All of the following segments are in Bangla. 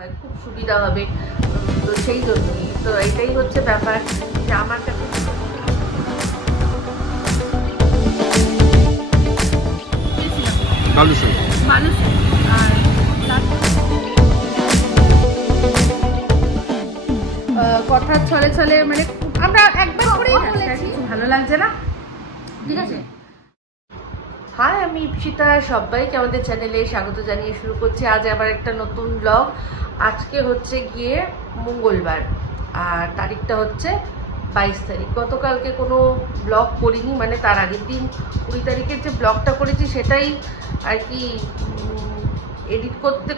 হয় খুব সুবিধা হবে। তো সেই জন্যই তো এটাই হচ্ছে ব্যাপার যে আমার কাছে কথার ছলে ছলে মানে আমরা একবার করেই বলেছি, ভালো লাগছে না, ঠিক আছে। হাই, আমি ইপসিতা, সবাইকে আমাদের চ্যানেলে স্বাগত জানিয়ে শুরু করছি আজ আবার একটা নতুন ব্লগ। আজকে হচ্ছে গিয়ে মঙ্গলবার আর তারিখটা হচ্ছে 22 তারিখ। গতকালকে কোনো ব্লগ করিনি, মানে তার আগের দিন 20 তারিখের যে ব্লগটা করেছি সেটাই আর কি এডিট করতে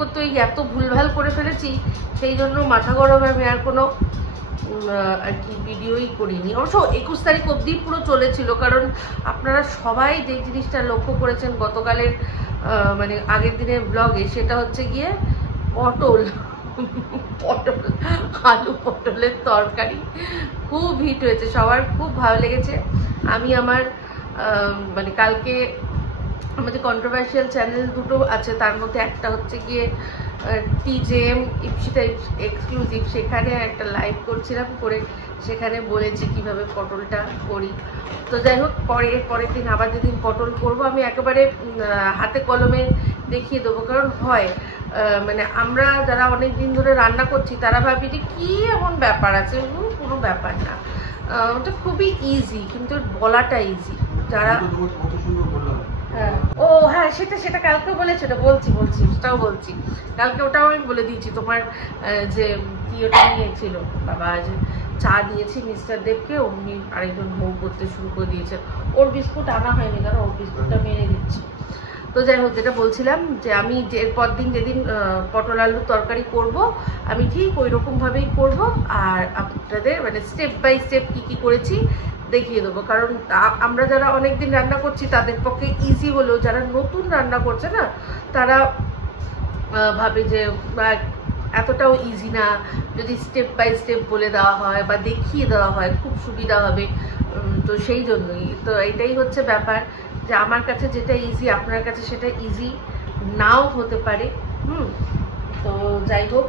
করতে ওই এত ভুলভাল করে ফেলেছি, সেই জন্য মাথা গরম আমি আর কোনো আর কি ভিডিওই করিনি। অবশ্য 21 তারিখ অবধি পুরো চলেছিল, কারণ আপনারা সবাই যে জিনিসটা লক্ষ্য করেছেন গতকালের মানে আগের দিনের ব্লগে, সেটা হচ্ছে গিয়ে পটল আলু পটলের তরকারি খুব হিট হয়েছে, সবার খুব ভালো লেগেছে। আমি আমার মানে কালকে আমাদের কন্ট্রোভার্সিয়াল চ্যানেল দুটো আছে, তার মধ্যে একটা হচ্ছে গিয়ে TJM ইপসিতা এক্সক্লুসিভ, সেখানে একটা লাইভ করছিলাম, করে সেখানে বলেছি কিভাবে পটলটা করি। তো যাই হোক, পরের দিন আবার যেদিন পটল করব আমি একেবারে হাতে কলমে দেখিয়ে দেবো। কারণ হয় মানে আমরা যারা অনেক দিন ধরে রান্না করছি তারা ভাবি যে কী এমন ব্যাপার আছে, কোনো ব্যাপার না, ওটা খুবই ইজি, কিন্তু বলাটা ইজি। যারা ও হ্যাঁ, সেটা কালকেও বলেছে, ওটা বলছি সেটাও বলছি কালকে, ওটাও আমি বলে দিয়েছি। তোমার যে ওটা নিয়েছিল বাবা, যে চা দিয়েছি মিস্টার দেবকে, অমনি আরেকজন বউ করতে শুরু করে দিয়েছে। ওর বিস্কুট আনা হয়নি, কারণ ওর বিস্কুটটা মেরে দিচ্ছি। তো যাই হোক, যেটা বলছিলাম যে আমি যে পরদিন যেদিন পটল আলুর তরকারি করব, আমি ঠিক ওই রকমভাবেই করবো, আর আপনাদের মানে স্টেপ বাই স্টেপ কী করেছি দেখিয়ে দেবো। কারণ আমরা যারা অনেকদিন রান্না করছি তাদের পক্ষে ইজি হলেও যারা নতুন রান্না করছে না, তারা ভাবে যে এতটাও ইজি না, যদি স্টেপ বাই স্টেপ বলে দেওয়া হয় বা দেখিয়ে দেওয়া হয় খুব সুবিধা হবে। তো সেই জন্যই তো এটাই হচ্ছে ব্যাপার যে আমার কাছে যেটা ইজি আপনার কাছে সেটা ইজি নাও হতে পারে। তো যাই হোক,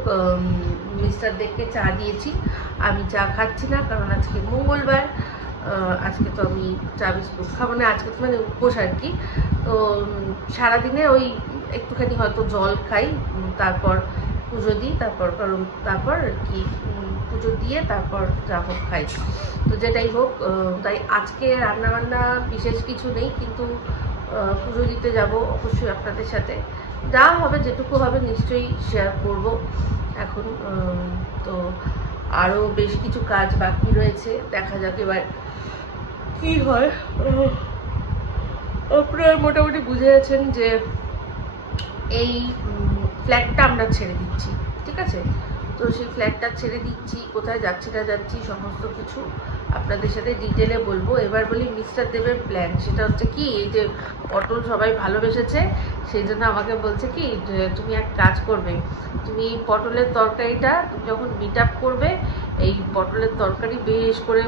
মিস্টার দেবকে চা দিয়েছি, আমি চা খাচ্ছি না, কারণ আজকে মঙ্গলবার। আজকে তো আমি চা বিস্কুট খাবো না, আজকে তো মানে উপোস আর কি। তো সারাদিনে ওই একটুখানি হয়তো জল খাই, তারপর পুজো দিই, তারপর আর কি পুজো দিয়ে তারপর যা হোক খাই। তো যেটাই হোক, তাই আজকে রান্নাবান্না বিশেষ কিছু নেই, কিন্তু পুজো দিতে যাব অবশ্যই আপনাদের সাথে, যা হবে যেটুকু হবে নিশ্চয়ই শেয়ার করব। এখন তো আরও বেশ কিছু কাজ বাকি রয়েছে, দেখা যাক এবার কি হয়। আপনারা মোটামুটি বুঝে গেছেন যে এই ফ্ল্যাটটা আমরা ছেড়ে দিচ্ছি, ঠিক আছে। তো সেই ফ্ল্যাটটা ছেড়ে দিচ্ছি, কোথায় যাচ্ছি না যাচ্ছি সমস্ত কিছু আপনাদের সাথে ডিটেলে বলবো। এবার বলি মিস্টার দেবের প্ল্যান, সেটা হচ্ছে কি, এই যে পটল সবাই ভালোবেসেছে, সেই জন্য আমাকে বলছে কি তুমি এক কাজ করবে, তুমি পটলের তরকারিটা তুমি যখন মিট আপ করবে, এই পটলের তরকারি বেশ করে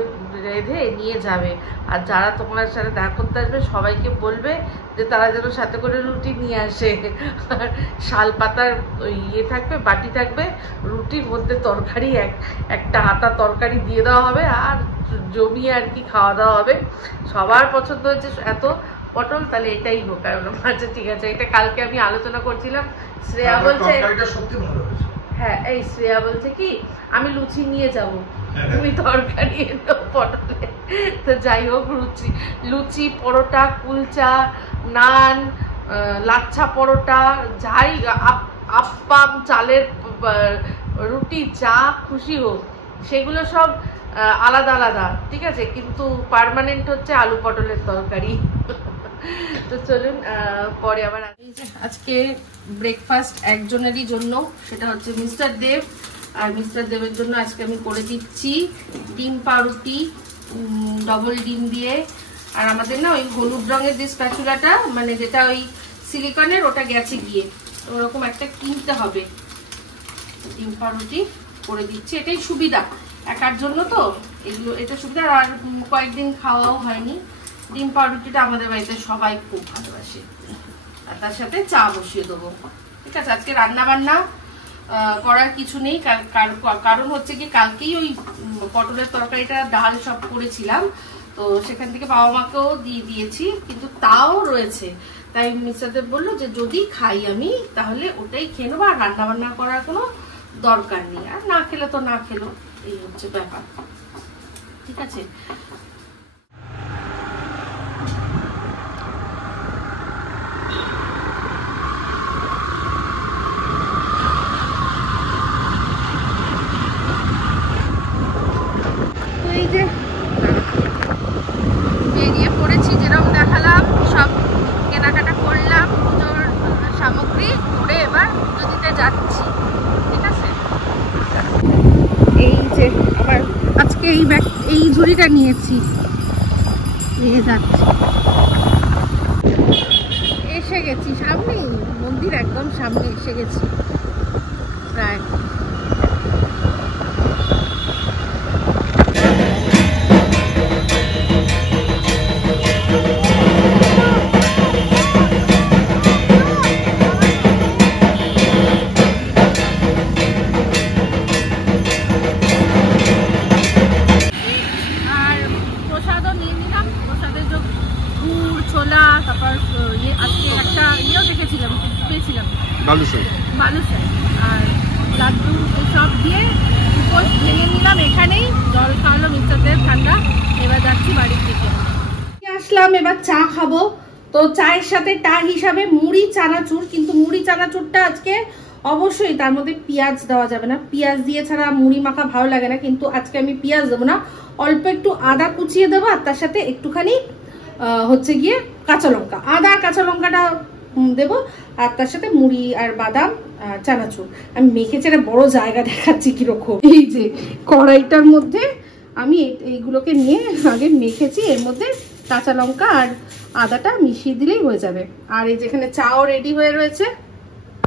রেঁধে নিয়ে যাবে, আর যারা তোমার সাথে দেখা করতে আসবে সবাইকে বলবে যে তারা যেন সাথে করে রুটি নিয়ে আসে, আর শাল পাতার ইয়ে থাকবে, বাটি থাকবে, রুটির মধ্যে তরকারি একটা হাতা তরকারি দিয়ে দেওয়া হবে, আর জমিয়ে আর কি খাওয়া দাওয়া হবে। সবার পছন্দ হচ্ছে এত পটল, তাহলে এটাই হোক। আচ্ছা ঠিক আছে, এটা কালকে আমি আলোচনা করছিলাম। শ্রেয়া বলছে হ্যাঁ, এই শ্রেয়া বলছে কি আমি লুচি নিয়ে যাব, তুমি তরকারি এনো পটলে। তো যাই হোক, লুচি পরোটা, কুলচা, নান, লাচ্ছা পরোটা, যাই আপ্পাম, চালের রুটি, যা খুশি হোক, সেগুলো সব আলাদা আলাদা, ঠিক আছে, কিন্তু পার্মানেন্ট হচ্ছে আলু পটলের তরকারি। তো চলুন পরে আবার। আজকে ব্রেকফাস্ট একজনেরই জন্য, সেটা হচ্ছে মিস্টার দেব, আর মিস্টার দেবের জন্য আজকে আমি করে দিচ্ছি ডিম পাউরুটি, ডবল ডিম দিয়ে। আর আমাদের না ওই হলুদ রঙের যে স্প্যাচুলাটা, মানে যেটা ওই সিলিকনের, ওটা গেছে গিয়ে, ওরকম একটা কিনতে হবে। ডিম পাউরুটি করে দিচ্ছি, এটাই সুবিধা একার জন্য, তো এগুলো এটা সুবিধা। আর কয়েকদিন খাওয়াও হয়নি। ডিম পাউরুটিটা আমাদের বাড়িতে সবাই খুব ভালোবাসে, আর তার সাথে চা বসিয়ে দেবো, ঠিক আছে। আজকে রান্না বান্না করার কিছু নেই, কারণ হচ্ছে কি কালকেই ওই পটলের তরকারিটা ডাল সব করেছিলাম, তো সেখান থেকে বাবা মাকেও দিয়ে দিয়েছি, কিন্তু তাও রয়েছে। তাই মিস্টার দেব বললো যে যদি খাই আমি তাহলে ওটাই খেয়ে নেবো, আর রান্না বান্না করার কোনো দরকার নেই, আর না খেলে তো না খেলো, এই হচ্ছে ব্যাপার। ঠিক আছে, এই যে বেরিয়ে পড়েছি, যেরকম দেখালাম সব কেনাকাটা করলাম, পুজোর সামগ্রী করে এবার পুজো দিতে যাচ্ছি। ঠিক আছে, এই যে আবার আজকে এই ঝুড়িটা নিয়েছি, নিয়ে যাচ্ছি। এসে গেছি, সামনেই মন্দির, একদম সামনে এসে গেছি প্রায়। বালুশাই আর লাড্ডু এসব দিয়ে উপোস ভেঙে নিলাম, এখানেই জল খাওয়ালো মিস্টার দেব ঠান্ডা। এবার যাচ্ছি বাড়ির থেকে, আসলাম এবার চা খাবো। তো চায়ের সাথে টা হিসাবে মুড়ি চানাচুর, কিন্তু মুড়ি চানাচুরটা আজকে অবশ্যই তার মধ্যে পেঁয়াজ দেওয়া যাবে না, পেঁয়াজ দিয়ে ছাড়া মুড়ি মাখা ভালো লাগে না, কিন্তু আজকে আমি পেঁয়াজ দেবো না, অল্প একটু আদা কুচিয়ে দেবো, আর তার সাথে একটুখানি হচ্ছে গিয়ে কাঁচা লঙ্কা, আদা কাঁচা লঙ্কাটা দেবো, আর তার সাথে মুড়ি আর বাদাম চানাচুর। আমি মেখেছি, একটা বড় জায়গা দেখাচ্ছি কিরকম। এই যে কড়াইটার মধ্যে আমি এইগুলোকে নিয়ে আগে মেখেছি, এর মধ্যে কাঁচা লঙ্কা আর আদাটা মিশিয়ে দিলেই হয়ে যাবে। আর এই যেখানে চাও রেডি হয়ে রয়েছে,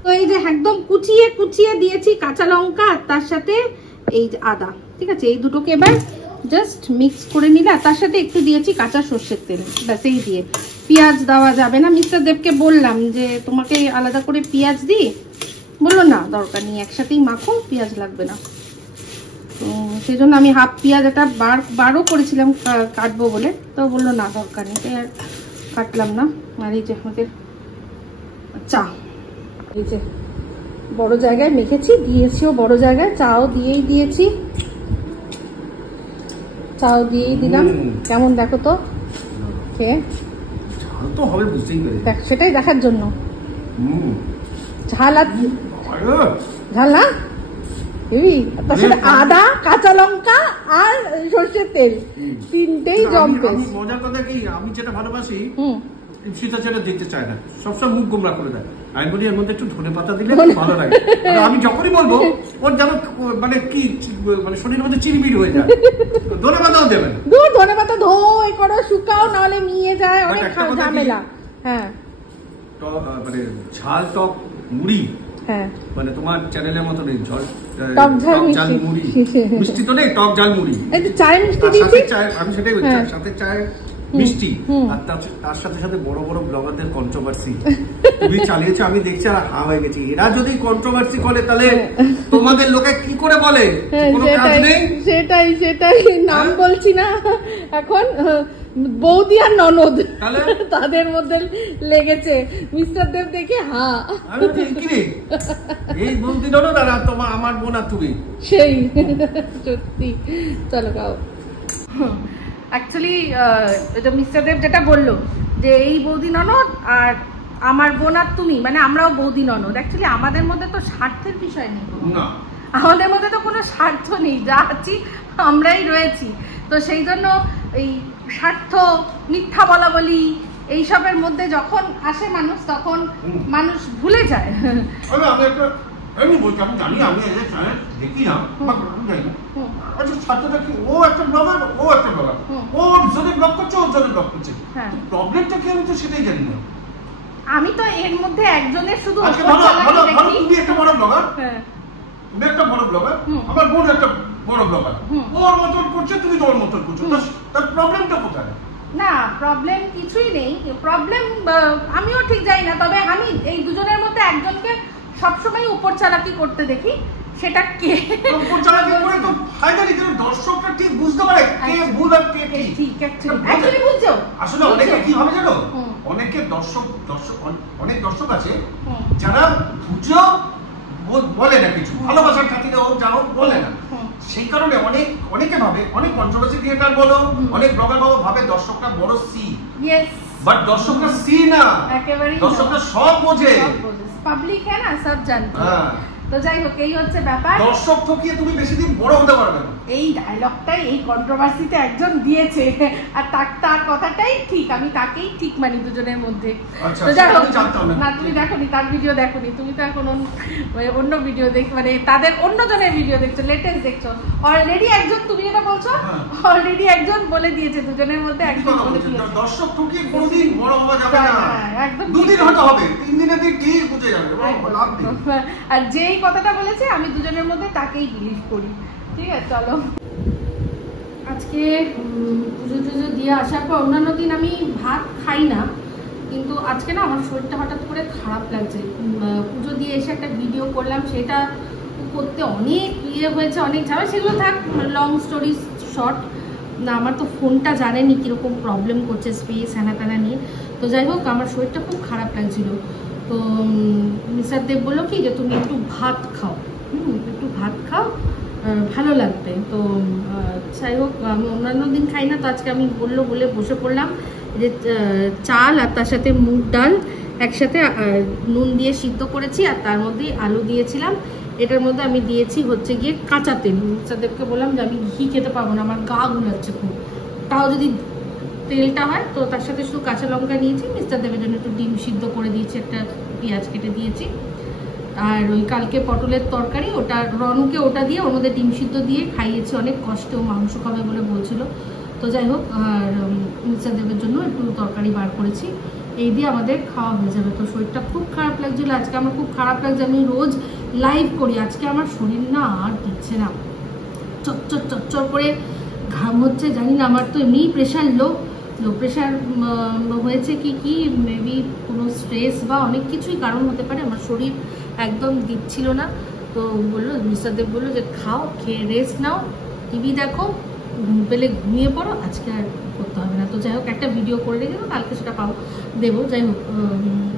তো এই যে একদম কুচিয়ে কুচিয়ে দিয়েছি কাঁচা লঙ্কা আর তার সাথে এই যে আদা। ঠিক আছে, এই দুটোকে এবার জাস্ট মিক্স করে নিলে, আর তার সাথে একটু দিয়েছি কাঁচা সর্ষের তেল, ব্যাস এই দিয়ে। পেঁয়াজ দেওয়া যাবে না, মিস্টার দেবকে বললাম যে তোমাকে আলাদা করে পেঁয়াজ দিই, বললো না দরকার নেই, একসাথেই মাখো, পেঁয়াজ লাগবে না। তো সেই জন্য আমি হাফ পেঁয়াজ একটা বারও করেছিলাম কাটবো বলে, তো বললো না দরকার নেই, তাই আর কাটলাম না। আর এই যে আমাদের চা, এই যে বড় জায়গায় মেখেছি, দিয়েছিও বড় জায়গায়, চাও দিয়েই দিয়েছি, চাও দিয়েই দিলাম। কেমন দেখো তো খেয়ে, তো হবে বুঝতেই পারি, দেখ সেটাই দেখার জন্য। ঝাল আর ঝাল না, তার সাথে আদা কাঁচা লঙ্কা আর সর্ষের তেল, তিনটেই জম্পেস। মজার কথা কি, আমি যেটা ভালোবাসি সেটা যেটা দেখতে চায় না, সবসময় মুখ গোমরা করে দেয়। আমি বলি এর মধ্যে একটু ধনে পাতা দিলে ভালো লাগে, আমি যখনই বলবো ওর যেন মানে কি মানে শরীরের মধ্যে চিরবির হয়ে যায়। ধনে পাতাও দেবেন, ধনে পাতা ধোই করো, শুকাও, নাহলে নিয়ে যায়, অনেক ঝামেলা। হ্যাঁ, মানে ঝাল টক মুড়ি, হ্যাঁ মানে তোমার চ্যানেলের মতো নেই, টক ঝাল মুড়ি, মিষ্টি তো নেই, টক ঝাল মুড়ি, একটু চায় মিষ্টি দিয়েছি, আমি সেটাই বলছি, সাথে চায় মিষ্টি, আর তার সাথে সাথে বড় বড় ব্লগারদের কন্ট্রোভার্সি তুমি চালিয়েছো, আমি দেখছি আর হা হয়ে গেছি। এরা যদি কন্ট্রোভার্সি করে তাহলে তোমাদের লোকে কি করে বলে, কোনো কাজ নেই। সেটাই নাম বলছি না এখন, বৌদি আর ননদ তাদের মধ্যে লেগেছে, মিস্টার দেব দেখে হা, এই বৌদি ননদ আর তোমার আমার বোন আর তুমি, সেই সত্যি। চলো খাও। অ্যাকচুয়ালি মিস্টার দেব যেটা বললো যে এই বৌদি ননদ আর আমার বোন আর তুমি, মানে আমরাও বৌদি ননদ। অ্যাকচুয়ালি আমাদের মধ্যে তো স্বার্থের বিষয় নেই, আমাদের মধ্যে তো কোনো স্বার্থ নেই, যা আছি আমরাই রয়েছি। তো সেই জন্য এই স্বার্থ, মিথ্যা বলা বলি, এইসবের মধ্যে যখন আসে মানুষ, তখন মানুষ ভুলে যায়। আমি বলছি, আমি জানি, আমি দেখি না, আচ্ছা ছাত্রটা কি, ও একটা ব্লগার, ও একটা ব্লগার, ও যদি ব্লগ করছে, ও যদি ব্লগ করছে, প্রবলেমটা কি আমি তো সেটাই জানি না। আমি তো এর মধ্যে একজনের শুধু তুমি একটা বড় ব্লগার, তুমি একটা বড় ব্লগার, আমার বোন একটা বড় ব্লগার, ওর মতন করছে, তুমি তোর মতন করছো, তার প্রবলেমটা কোথায়? না, প্রবলেম কিছুই নেই, প্রবলেম আমিও ঠিক জানি না, তবে আমি এই দুজনের মধ্যে একজনকে সবসময় উপর চালাকি করতে দেখি, সেটা কে উপর চালাকি করে তো ফায়দা নেই, কিন্তু দর্শকরা ঠিক বুঝতে পারে কে ভুল আর কে ঠিক। অ্যাকচুয়ালি বুঝছো, আসলে অনেকে কি ভাবে জানো, অনেকে অনেক দর্শক আছে যারা বুঝো বলে না, কিছু ভালোবাসার খাতিরে হোক যা হোক বলে না, সেই কারণে অনেকে ভাবে, অনেক কন্ট্রোভার্সি ক্রিয়েটর বলো, অনেক ব্লগার বলো, ভাবে দর্শকরা বড় সি। বাট দর্শকরা সি না, একেবারেই দর্শকরা সব বোঝে, পাবলিক হ্যাঁ না, সব জানতো। তো যাই হোক, এই হচ্ছে ব্যাপার। দর্শক ঠকিয়ে তুমি বেশি দিন বড় হতে পারবে না। এই ডায়লগটাই এই কন্ট্রোভার্সিতে একজন দিয়েছে, আর তার কথাটাই ঠিক, আমি তাকেই ঠিক মানি দুজনের মধ্যে। তো যাই হোক, না তুমি দেখোনি, তার ভিডিও দেখোনি, তুমি তো এখন অন্য ভিডিও দেখ, মানে তাদের অন্যজনের ভিডিও দেখছো, লেটেস্ট দেখছো। অলরেডি একজন, তুমি যেটা বলছো, অলরেডি একজন বলে দিয়েছে, দুজনের মধ্যে একজন বলে দিয়েছে। দর্শক ঠকিয়ে কোনোদিন বড় হওয়া যাবে না, একদম দুদিন হতে হবে, 3 দিনের দিন ঠিক বুঝে যাবে, লাভ নেই। আর যেই কথাটা বলেছে আমি দুজনের মধ্যে তাকেই বিলিভ করি। ঠিক আছে, চলো। আজকে পুজো টুজো দিয়ে আসার পর, অন্যান্য দিন আমি ভাত খাই না, কিন্তু আজকে না আমার শরীরটা হঠাৎ করে খারাপ লাগছে। পুজো দিয়ে এসে একটা ভিডিও করলাম, সেটা করতে অনেক হয়েছে, অনেক ঝামেলা, সেগুলো থাক, লং স্টোরি শর্ট না। আমার তো ফোনটা জানেনি কীরকম প্রবলেম করছে, স্পেস হ্যানা ত্যানা নিয়ে। তো যাই হোক, আমার শরীরটা খুব খারাপ লাগছিল। তো মিস্টার দেব বললো কি যে তুমি একটু ভাত খাও, একটু ভাত খাও, ভালো লাগবে। তো যাই হোক, আমি অন্যান্য দিন খাই না, তো আজকে আমি বলে বসে পড়লাম যে চাল আর তার সাথে মুগ ডাল একসাথে নুন দিয়ে সিদ্ধ করেছি, আর তার মধ্যে আলু দিয়েছিলাম। এটার মধ্যে আমি দিয়েছি হচ্ছে গিয়ে কাঁচা তেল। মিস্টার দেবকে বললাম যে আমি ঘি খেতে পারবো না, আমার গা গুলাচ্ছে খুব, তাও যদি তেলটা হয়। তো তার সাথে শুধু কাঁচা লঙ্কা নিয়েছি, মিস্টার দেবের জন্য একটু ডিম সিদ্ধ করে দিয়েছি, একটা পেঁয়াজ কেটে দিয়েছি। আর ওই কালকে পটলের তরকারি, ওটা রনুকে ওটা দিয়ে ওর মধ্যে ডিম সিদ্ধ দিয়ে খাইয়েছি, অনেক কষ্টে, মাংস খাবে বলে বলছিল। তো যাই হোক, আর মিস্টার দেবের জন্য একটু তরকারি বার করেছি, এই দিয়ে আমাদের খাওয়া হয়ে যাবে। তো শরীরটা খুব খারাপ লাগছিল আজকে, আমার খুব খারাপ লাগছে। আমি রোজ লাইভ করি, আজকে আমার শরীর না আর দিচ্ছে না, চচ্চর চচ্চর করে ঘাম হচ্ছে। জানি না, আমার তো এমনিই প্রেশার লো প্রেশার হয়েছে কি মেবি কোনো স্ট্রেস বা অনেক কিছুই কারণ হতে পারে, আমার শরীর একদম দিচ্ছিল না। তো বললো, মিস্টার দেব বললো যে খাও, খেয়ে রেস্ট নাও, টিভি দেখো, ঘুম পেলে ঘুমিয়ে পড়ো, আজকে আর করতে হবে না। তো যাই হোক, একটা ভিডিও করে রেখে দেবো, কালকে সেটা দেবো। যাই হোক,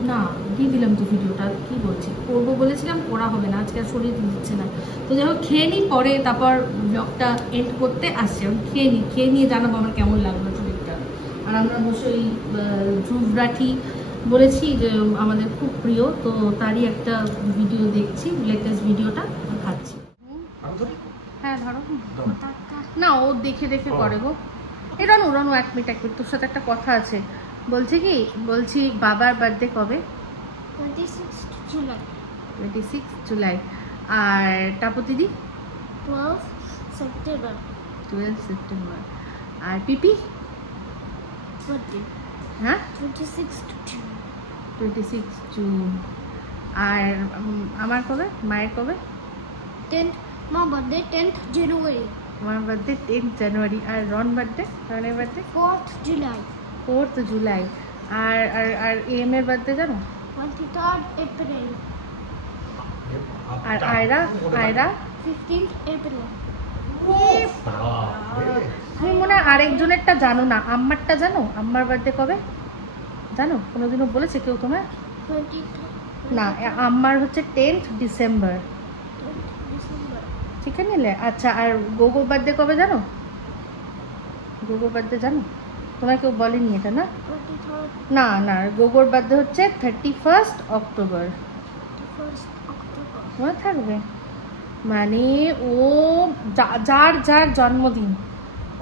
না দিয়ে দিলাম তো ভিডিওটা, কি বলছি, করবো বলেছিলাম, করা হবে না, আজকে আর শরীর দিচ্ছে না। তো যাই হোক, খেয়ে নিই, পরে তারপর ব্লগটা এন্ড করতে আসছি। আমি খেয়ে নিয়ে জানাবো আমার কেমন লাগলো শরীরটা। আর আমরা বসে ওই ধ্রুবরাঠি বলেছি যে আমাদের খুব প্রিয়, তো তারই একটা ভিডিও দেখছি, লেটেস্ট ভিডিওটা খাচ্ছি। হ্যাঁ ধরো না, ও দেখে করে গো। এই রনু 1 মিনিট, তোর সাথে একটা কথা আছে। বলছি বাবার বার্থডে কবে? 26 জুলাই। আর টাপতিদি 12 সেপ্টেম্বর। আর পিপি হ্যাঁ 26 জুন। আর আমার কবে, মায়ের কবে? 10th, my birthday 10th January. আমার বার্থডে 10th জানুয়ারি। আর রনের birthday 4th July. 4th July. আর আর আর এম এর বার্থডে জানো? 23rd April. আর আয়রা 15th April. তুমি মনে হয় আরেকজনেরটা জানো না, আম্মারটা জানো? আম্মার বার্থডে কবে জানো? কোনোদিনও বলেছে কেউ তোমার? 20th না, আম্মার হচ্ছে 10th ডিসেম্বর। ঠিক নিলে? আচ্ছা, আর গোগোর বার্থডে কবে জানো? গোগোর বার্থডে জানো? তোমায় কেউ বলেনি এটা না? না না, গোগোর বার্থডে হচ্ছে 31st অক্টোবর। মনে থাকবে? মানে ও যার যার জন্মদিন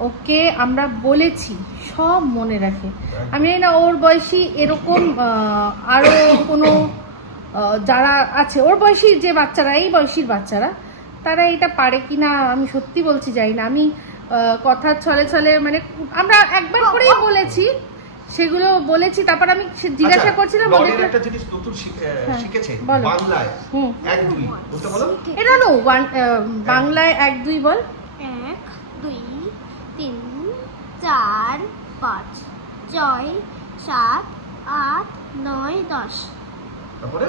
ওকে আমরা বলেছি সব মনে রাখে। আমি জানি না ওর বয়সী এরকম আরও কোনো যারা আছে ওর বয়সী যে বাচ্চারা, এই বয়সীর বাচ্চারা, তারা এটা পারে কি না আমি সত্যি বলছি জানি না। আমি কথা ছলে মানে আমরা একবার করেই বলেছি, সেগুলো বলেছি। তারপর আমি জিজ্ঞাসা করছিলাম একটা জিনিস নতুন শিখেছে বাংলায় 1 2 বলতে বলো। এটা নো বাংলায় 1 2 বল। 1 2 3 4 5 6 7 8 9 10। তারপরে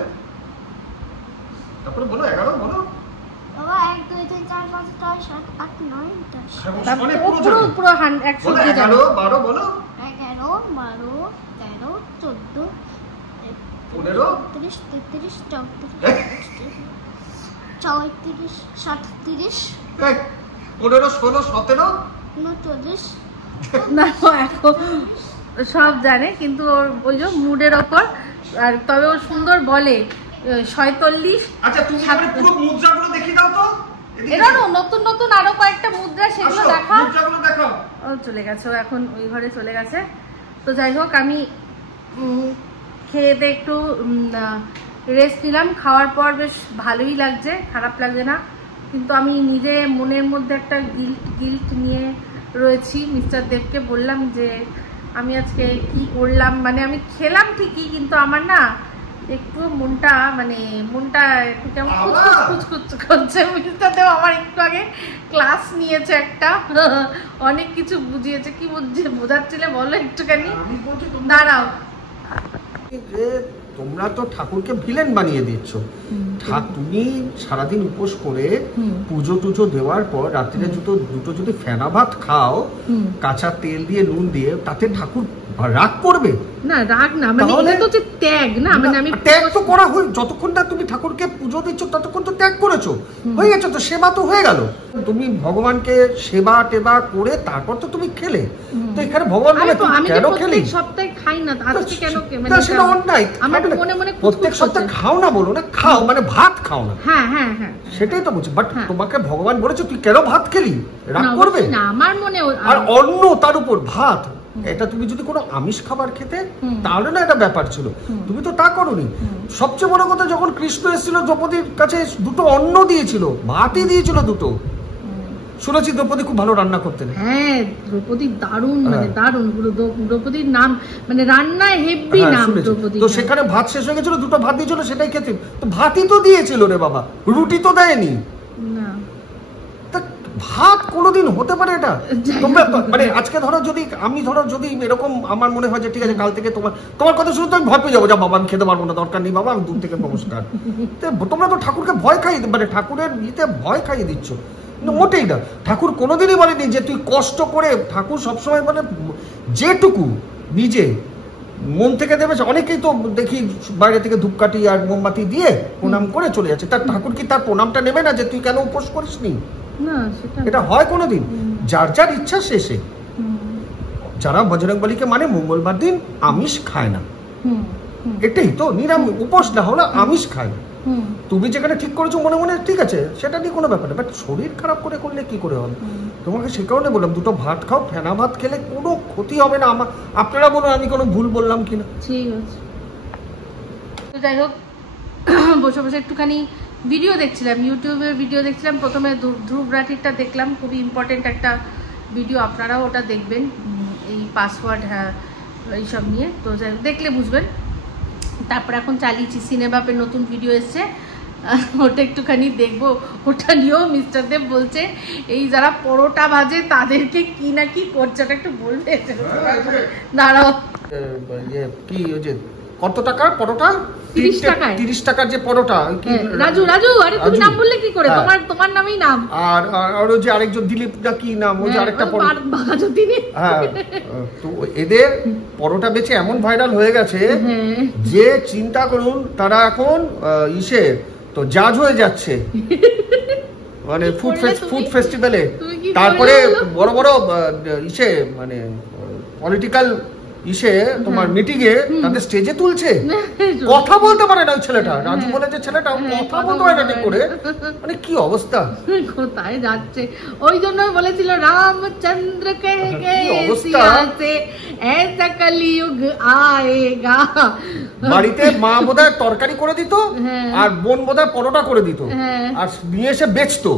তারপরে বলো 11 বলো বাবা 1 2 3 4 5 6 7 8 9 10 মানে পুরো পুরো 100 বলো দিয়ে যাবে 11 12 বলো 11 12 13 14 15 33 33 হ্যাঁ? 34 37 এই 15 16 17 39 না এখন সব জানে কিন্তু ওর ওই যে মুডের ওপর আর তবে ও সুন্দর বলে 47। আচ্ছা তুমি এবারে পুরো মুদ্রাগুলো দেখিয়ে দাও তো এরা নতুন নতুন আরো কয়েকটা মুদ্রা সেগুলো দেখা মুদ্রাগুলো দেখাও। ও চলে গেছে, ও এখন ওই ঘরে চলে গেছে। তো যাই হোক আমি খেয়ে দিয়ে একটু রেস্ট নিলাম। খাওয়ার পর বেশ ভালোই লাগছে, খারাপ লাগছে না, কিন্তু আমি নিজে মনের মধ্যে একটা গিল্ট নিয়ে রয়েছি। মিস্টার দেবকে বললাম যে আমি আজকে কি করলাম, মানে আমি খেলাম ঠিকই কিন্তু আমার না একটু মনটা একটু কেমন খুঁজখুচ করছে। মিস্টার দেব আমার একটু আগে ক্লাস নিয়েছে একটা, অনেক কিছু বুঝিয়েছে। কি বোঝাচ্ছিলে বলো একটুখানি, দাঁড়াও। তোমরা তো ঠাকুরকে ভিলেন বানিয়ে দিচ্ছ। তুমি সারাদিন উপোস করে পুজো টুজো দেওয়ার পর রাত্রিরে দুটো যদি ফেনা ভাত খাও কাঁচা তেল দিয়ে নুন দিয়ে, তাতে ঠাকুর রাগ করবে না? রাগ না, মানে এটা তো হচ্ছে ত্যাগ না, মানে আমি ত্যাগ তো করা হয়। যতক্ষণ না তুমি ঠাকুরকে পুজো দিচ্ছ ততক্ষণ তো ত্যাগ করেছো, হয়ে গেছে তো, সেবা তো হয়ে গেল। তুমি ভগবানকে সেবা টেবা করে তারপর তো তুমি খেলে। তো এখানে ভগবান কেন খেলি? সপ্তাহে খাই না, আজকে কেন? সেটা অন্যায়। আমার মনে মনে প্রত্যেক সপ্তাহে খাও না বলো না, খাও মানে ভাত খাও না। হ্যাঁ হ্যাঁ হ্যাঁ, সেটাই তো বলছি। বাট তোমাকে ভগবান বলেছে তুই কেন ভাত খেলি? রাগ করবে না? আমার মনে, আর অন্য তার উপর ভাত, এটা তুমি যদি কোনো আমিষ খাবার খেতে তাহলে না এটা ব্যাপার ছিল, তুমি তো তা করোনি। সবচেয়ে বড় কথা, যখন কৃষ্ণ এসেছিল দ্রৌপদীর কাছে দুটো অন্ন দিয়েছিল, ভাতই দিয়েছিল দুটো। শুনেছি দ্রৌপদী খুব ভালো রান্না করতেন। হ্যাঁ, দ্রৌপদী দারুণ, মানে দারুণ। দ্রৌপদীর নাম মানে রান্নায় হেভি নাম দ্রৌপদী। তো সেখানে ভাত শেষ হয়ে গেছিল, দুটো ভাত দিয়েছিল, সেটাই খেতে। তো ভাতই তো দিয়েছিল রে বাবা, রুটি তো দেয়নি না। ভাত কোনোদিন হতে পারে এটা? তোমরা মানে আজকে ধরো যদি আমি যদি এরকম আমার মনে হয় যে ঠিক আছে কাল থেকে তোমার কথা শুনে তো আমি ভয় পেয়ে যাবো, যা বাবা আমি খেতে পারবো না, দরকার নেই বাবা, আমি দূর থেকে নমস্কার। তোমরা তো ঠাকুরকে ভয় খাইয়ে, মানে ঠাকুরের ইতে ভয় খাইয়ে দিচ্ছ। মোটেই না। ঠাকুর কোনোদিনই বলেনি যে তুই কষ্ট করে, ঠাকুর সবসময় মানে যেটুকু নিজে মন থেকে দেবে। অনেকেই তো দেখি বাইরে থেকে ধূপকাঠি আর মোমবাতি দিয়ে প্রণাম করে চলে যাচ্ছে, তার ঠাকুর কি তার প্রণামটা নেবে না যে তুই কেন উপোস করিসনি? না, এটা হয় কোনোদিন? যার যার ইচ্ছা শেষে। যারা বজরংবলীকে মানে মঙ্গলবার দিন আমিষ খায় না, এটাই তো নিরামিষ উপোস না হলে আমিষ খায় না। তুমি যেখানে ঠিক করেছো মনে মনে, ঠিক আছে, সেটা নিয়ে কোনো ব্যাপার না, বাট শরীর খারাপ করে করলে কি করে হবে? তোমাকে সে কারণে বললাম দুটো ভাত খাও, ফেনা ভাত খেলে কোনো ক্ষতি হবে না। আপনারা বলুন আমি কোনো ভুল বললাম কিনা। ঠিক আছে। তো যাই হোক, বসে বসে একটুখানি ভিডিও দেখছিলাম, ইউটিউবের ভিডিও দেখছিলাম। প্রথমে ধ্রুব রাঠিরটা দেখলাম, খুবই ইম্পর্টেন্ট একটা ভিডিও, আপনারাও ওটা দেখবেন, এই পাসওয়ার্ড এইসব নিয়ে। তো যাই হোক, দেখলে বুঝবেন। তারপর এখন চালিয়েছি সিনেবাপের নতুন ভিডিও এসছে, ওটা একটুখানি দেখবো। ওটা নিয়েও মিস্টার দেব বলছে এই যারা পরোটা ভাজে তাদেরকে কি না কি করছে, ওটা একটু বলবে। দাঁড়াও, কি ওই যে কত টাকা পরোটা? 30 টাকায়। 30 টাকার যে পরোটা। রাজু, আরে তুমি নাম বললে কি করে? তোমার নামই নাম। আর ওই যে আরেকজন দিলীপ না কি নাম, ওই যে আরেকটা হ্যাঁ, তো এদের পরোটা বেচে এমন ভাইরাল হয়ে গেছে যে চিন্তা করুন, তারা এখন তো জাজ হয়ে যাচ্ছে মানে ফুড ফেস্টিভ্যালে। তারপরে বড় বড় মানে পলিটিক্যাল তোমার মিটিং এ তাদের স্টেজে তুলছে, কথা বলতে পারে না ওই ছেলেটা, রাজু বলে যে ছেলেটা কথা বলতে পারে না ঠিক করে। মানে কি অবস্থা, কোথায় যাচ্ছে? ওই জন্য বলেছিল রামচন্দ্র কে ऐसा कलयुग आएगा। বাড়িতে মা বোধহয় তরকারি করে দিত আর বোন বোধহয় পরোটা করে দিত আর নিয়ে এসে বেচতো।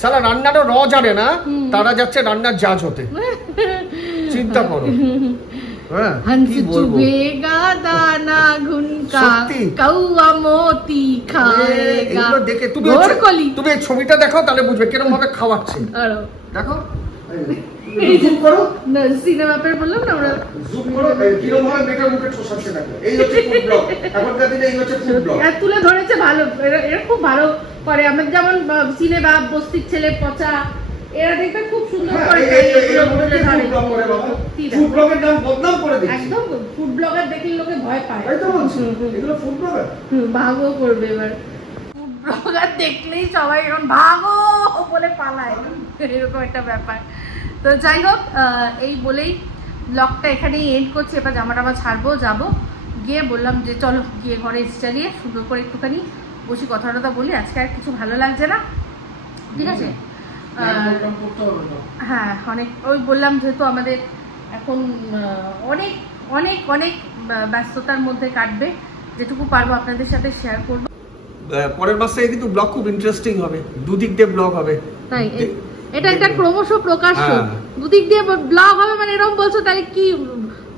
সালা রান্নাটা জানে না, তারা যাচ্ছে রান্নার জাজ হতে। চিন্তা করো। हंस चुभेगा दाना गुनका कौआ मोती खाएगा। দেখে তুমি ছবিটা দেখাও তাহলে বুঝবে কিরকম ভাবে খাওয়াচ্ছে। দেখো জুম করো না সিনেমা পের বললাম না আমরা জুম করো কিরকম ভাবে মেয়েটার মুখে ঠোসাচ্ছে দেখো এই হচ্ছে ফুড ব্লগ এখনকার দিনে এই হচ্ছে ফুড ব্লগ আর তুলে ধরেছে ভালো এরা খুব ভালো করে আমরা যেমন সিনেমা বস্তির ছেলে পচা এরা দেখবে খুব সুন্দর করে ফুড ব্লগের নাম বদনাম করে দিচ্ছে একদম ফুড ব্লগার দেখলে লোকে ভয় পায় তাই তো বলছি এগুলো ফুড ব্লগার ভাগও করবে এবার ফুড ব্লগার দেখলেই সবাই এখন ভাগো বলে পালায় এরকম একটা ব্যাপার। তো যাই হোক এই বলেই ব্লগটা এখানেই এন্ড করছি। এবার জামা টামা ছাড়বো যাবো গিয়ে বললাম যে চলো গিয়ে ঘরে এসে চালিয়ে সুন্দর করে একটুখানি বসি কথা টথা বলি। আজকে আর কিছু ভালো লাগছে না, ঠিক আছে? হ্যাঁ অনেক ওই বললাম যেহেতু আমাদের এখন অনেক অনেক অনেক ব্যস্ততার মধ্যে কাটবে, যেটুকু পারবো আপনাদের সাথে শেয়ার করবো। পরের মাসে কিন্তু ব্লগ খুব ইন্টারেস্টিং হবে, দুদিক দিয়ে ব্লগ হবে। তাই এটা একটা ক্রমশ প্রকাশ্য দুদিক দিয়ে ব্লগ হবে, মানে এরকম বলছো তাহলে কি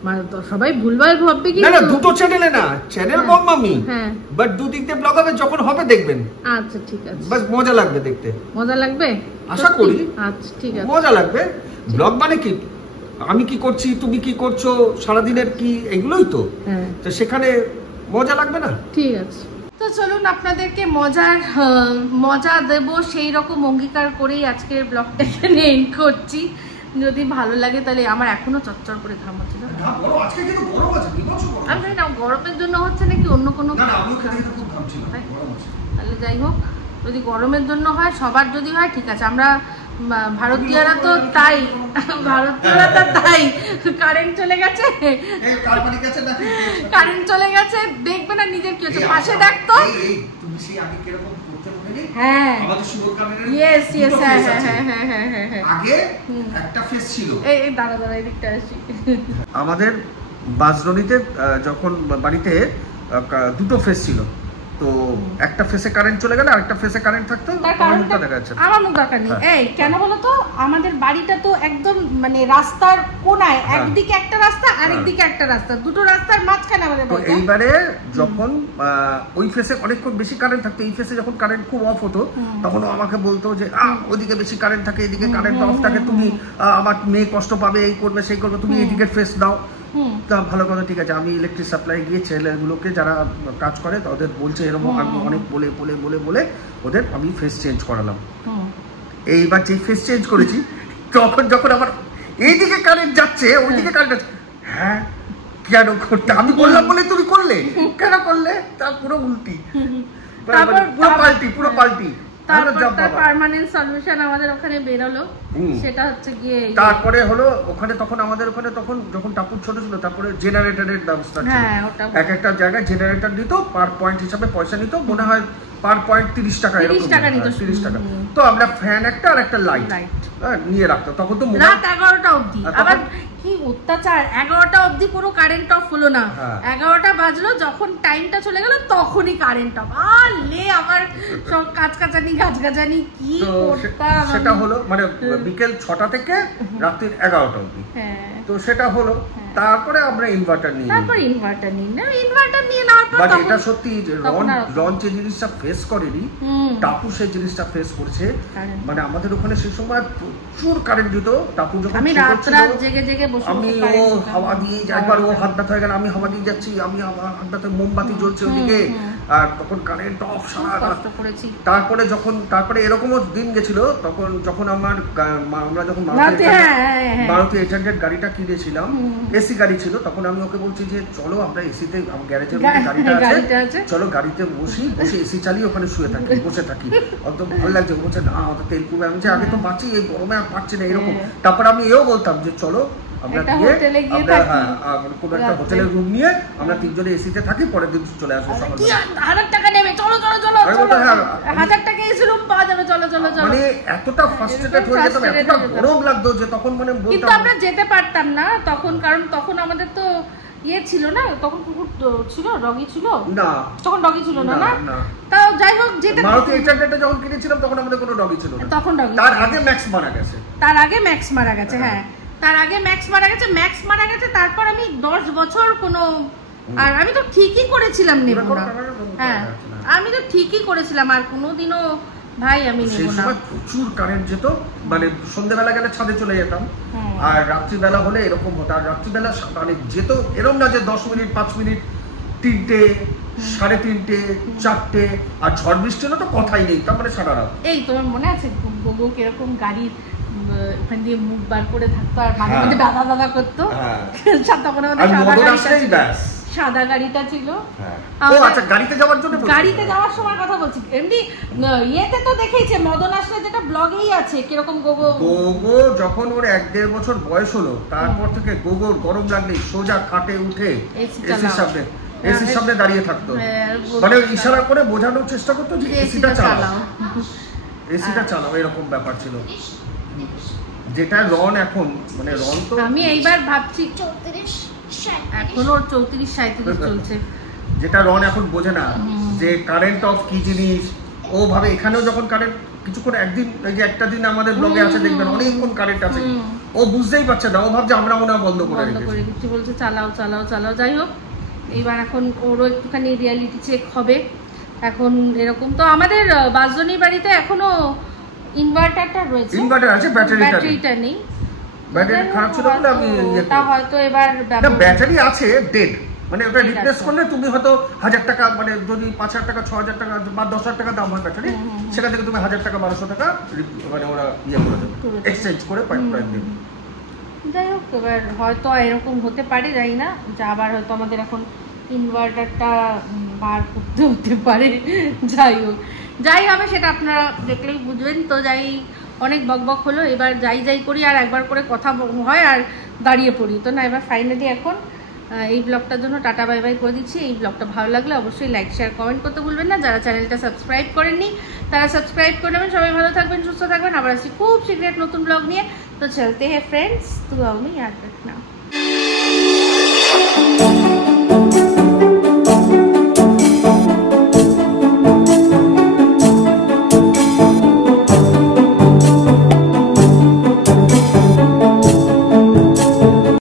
মানে সবাই ভুলভাল ভাববে কি? না দুটো চ্যানেলে না, চ্যানেল কম আমি, হ্যাঁ বাট দুদিক দিয়ে ব্লগ হবে, যখন হবে দেখবেন। আচ্ছা ঠিক আছে, বাস মজা লাগবে দেখতে। মজা লাগবে আশা করি। আচ্ছা ঠিক আছে, মজা লাগবে। ব্লগ মানে কি, আমি কি করছি, তুমি কি করছো, সারাদিনের কি, এগুলোই তো। হ্যাঁ তো সেখানে মজা লাগবে না? ঠিক আছে। তো চলুন আপনাদেরকে মজা দেব সেই রকম অঙ্গীকার করেই আজকের ব্লগটা এখানে এন্ড করছি। যদি ভালো লাগে তাহলে আমার এখনো চচ্চর করে ঘাম হচ্ছে না। আমি জানি না গরমের জন্য হচ্ছে নাকি অন্য কোনো, তাহলে যাই হোক যদি গরমের জন্য হয়, সবার যদি হয় ঠিক আছে। আমরা ভারতীয়রা তো তাই, কারেন্ট চলে গেছে, দেখবে না নিজের কি হচ্ছে, পাশে দেখতো। হ্যাঁ ইয়েস ইয়েস হ্যাঁ হ্যাঁ হ্যাঁ হ্যাঁ হ্যাঁ হ্যাঁ আগে একটা ফেস ছিল। এই দাঁড়া এদিকটা আসি। আমাদের বাসরণীতে যখন বাড়িতে দুটো ফেস ছিল, তো একটা ফেসে কারেন্ট চলে গেলে আরেকটা ফেসে কারেন্ট থাকতো, আমার মুখটা দেখা যাচ্ছে। আমার মুখ দরকার নেই। এই কেন বলো তো, আমাদের বাড়িটা তো একদম মানে রাস্তার কোনায়, একদিকে একটা রাস্তা আরেকদিকে একটা রাস্তা, দুটো রাস্তার মাঝখানে আমাদের বাড়ি। তো এইবারে যখন ওই ফেসে অনেকক্ষণ বেশি কারেন্ট থাকতো, এই ফেসে যখন কারেন্ট খুব অফ হতো, তখন আমাকে বলতো যে ওদিকে বেশি কারেন্ট থাকে, এদিকে কারেন্ট অফ থাকে, তুমি আমার মেয়ে কষ্ট পাবে, এই করবে সেই করবে, তুমি এদিকে ফেস দাও। তা ভালো কথা, ঠিক আছে। আমি ইলেকট্রিক সাপ্লাই গিয়ে ছেলেগুলোকে যারা কাজ করে ওদের বলছে এরকম, আমি অনেক বলে বলে বলে বলে ওদের আমি ফেস চেঞ্জ করালাম। এইবার যে ফেস চেঞ্জ করেছি, তখন যখন আমার এইদিকে কারেন্ট যাচ্ছে ওইদিকে কারেন্ট যাচ্ছে, হ্যাঁ কেন করতে, আমি বললাম বলে তুমি করলে, কেন করলে? তা পুরো উল্টি, পুরো পাল্টি। পার্মানেন্ট সলিউশন আমাদের ওখানে বেরোলো, সেটা হচ্ছে গিয়ে তারপরে হলো ওখানে, তখন আমাদের ওখানে তখন যখন টাপুর ছোট ছিল, তারপরে জেনারেটরের ব্যবস্থা ছিল। এক একটা জায়গায় জেনারেটর দিত, পার পয়েন্ট হিসাবে পয়সা নিত, মনে হয় পার পয়েন্ট 30 টাকা, 30 টাকা নিত। তো আমরা ফ্যান একটা আর একটা লাইট নিয়ে রাখতাম। তখন তো রাত 11টা অবধি, আবার কি অত্যাচার, 11টা অবধি পুরো কারেন্ট অফ হলো না, 11টা বাজলো, যখন টাইমটা চলে গেল তখনই কারেন্ট অফ। আমার সব কাজকাচানি গাছগাছানি কি করতাম। সেটা হলো মানে বিকেল 6টা থেকে রাত্রি 11টা অবধি। তো সেটা হলো, তারপরে আমরা ইনভার্টার নিয়ে নেওয়ার পর বাট এটা সত্যি যে লঞ্চ এই জিনিসটা ফেস করেনি, টাপু সেই জিনিসটা ফেস করেছে। মানে আমাদের ওখানে সেই সময় প্রচুর কারেন্ট দিত। টাপু যখন আমি রাত রাত জেগে জেগে বসে আমি ও হাওয়া দিয়ে একবার ও হাত ব্যথা হয়ে গেল, আমি হাওয়া দিয়ে যাচ্ছি, আমি হাত ব্যথা, মোমবাতি জ্বলছে ওদিকে, আর তখন কারেন্ট অফ সারা রাত। তারপরে এরকমও দিন গেছিল, যখন আমরা যখন মারুতি 800 গাড়িটা কিনেছিলাম, এসি গাড়ি ছিল, তখন আমি ওকে বলছি যে চলো আমরা এসিতে, গ্যারেজের মধ্যে গাড়িটা আছে, চলো গাড়িতে বসে এসি চালিয়ে ওখানে শুয়ে থাকি, বসে থাকি, অত ভালো লাগছে। বলছে না অত তেল পুবে, আমি যে আগে তো বাঁচি, এই গরমে আর পারছি না এরকম। তারপর আমি এও বলতাম যে চলো আমরা কোনো একটা হোটেলের রুম নিয়ে আমরা 3 জনে এসিতে থাকি, পরের দিন চলে আসবো। 1000 টাকা নেবে, চলো 1000 টাকা এসি রুম পাওয়া যাবে, চলো। মানে এতটা ফ্রাস্ট্রেটেড হয়ে যেতাম, এতটা গরম লাগতো যে তখন মানে কিন্তু আমরা যেতে পারতাম না তখন, কারণ তখন আমাদের তো ছিল না, তখন কুকুর ছিল, ডগি ছিল না, তখন ডগি ছিল না। তাও যাই হোক, যেটা মারুতি 800 যখন কিনেছিলাম তখন আমাদের কোনো ডগি ছিল না, তখন ডগি, তার আগে ম্যাক্স মারা গেছে, হ্যাঁ তার আগে ম্যাক্স মারা গেছে। তারপর আমি 10 বছর কোনো, আর আমি তো ঠিকই করেছিলাম নেব না, হ্যাঁ আমি তো ঠিকই করেছিলাম, আর কোনোদিনও ভাই আমি নেব সেই না। সময় প্রচুর কারেন্ট যেত, মানে সন্ধ্যেবেলা গেলে ছাদে চলে যেতাম, আর রাত্রিবেলা হলে এরকম হতো। আর রাত্রিবেলা মানে যেত এরকম না যে 10 মিনিট 5 মিনিট, 3টে 3:30 4টে, আর ঝড় বৃষ্টি হলে তো কথাই নেই, তার মানে সারা রাত। এই তোমার মনে আছে গোগো কিরকম গাড়ির ওখান দিয়ে মুখ বার করে থাকতো আর মাঝে মধ্যে দাদা দাদা করতো, তখন সাদা গাড়িটা ছিল। ও আচ্ছা, গাড়িতে যাওয়ার জন্য, গাড়িতে যাওয়ার সময় কথা বলছি, এমনি ইয়েতে তো দেখেইছে মদন আসলে, যেটা ব্লগেই আছে কিরকম গোগো যখন ওর 1-1.5 বছর বয়স হলো, তারপর থেকে গোগোর গরম লাগলে সোজা খাটে উঠে এসির সামনে দাঁড়িয়ে থাকতো, মানে ইশারা করে বোঝানোর চেষ্টা করতো যে এসিটা চালাও, এসিটা চালাও, এরকম ব্যাপার ছিল। যেটা রন এখন, মানে রন তো আমি এইবার ভাবছি এখনো 34-37 চলছে, যেটা রন এখন বোঝে না যে কারেন্ট অফ কি জিনিস। ও ভাবে এখানেও যখন কারেন্ট কিছুক্ষণ, একদিন এই যে একটা দিন আমাদের ব্লগে আছে দেখবেন অনেকক্ষণ কারেন্ট আছে, ও বুঝতেই পারছে না, ও ভাবছে আমরা মনে হয় বন্ধ করে রেখেছি, বলছে চালাও চালাও চালাও। যাই হোক, এইবার এখন ওরও একটুখানি রিয়ালিটি চেক হবে। এখন এরকম তো আমাদের বাসজনীর বাড়িতে এখনো ইনভার্টারটা রয়েছে, ইনভার্টার আছে, ব্যাটারিটা নেই। ব্যাটারি খারাপ ছিল বলে আমি তা হয়তো এবার ব্যাটারি আছে ডেড, মানে ওটা রিপ্লেস করলে তুমি হয়তো 1000 টাকা, মানে যদি 5000 টাকা 6000 টাকা বা 10000 টাকা দাম হয় ব্যাটারি, সেখান থেকে তুমি 1000 টাকা 1200 টাকা মানে ওরা করে দেবে, এক্সচেঞ্জ করে প্রাইস দেবে। যাই হোক, এবার হয়তো এরকম হতে পারে, জানি না, যে আবার হয়তো আমাদের এখন ইনভার্টারটা বার করতে হতে পারে। যাই হোক, যাই হবে সেটা আপনারা দেখলেই বুঝবেন। তো যাই, অনেক বকবক হলো, এবার যাই করি আর একবার করে কথা হয় আর দাঁড়িয়ে পড়ি, তো না এবার ফাইনালি এখন এই ব্লগটার জন্য টাটা বাই বাই করে দিচ্ছি। এই ব্লগটা ভালো লাগলে অবশ্যই লাইক শেয়ার কমেন্ট করতে ভুলবেন না। যারা চ্যানেলটা সাবস্ক্রাইব করেননি তারা সাবস্ক্রাইব করে নেবেন। সবাই ভালো থাকবেন, সুস্থ থাকবেন। আবার আসছি খুব শীঘ্র নতুন ব্লগ নিয়ে। তো চলতে হ্যাঁ ফ্রেন্ডস, দুআ में याद रखना।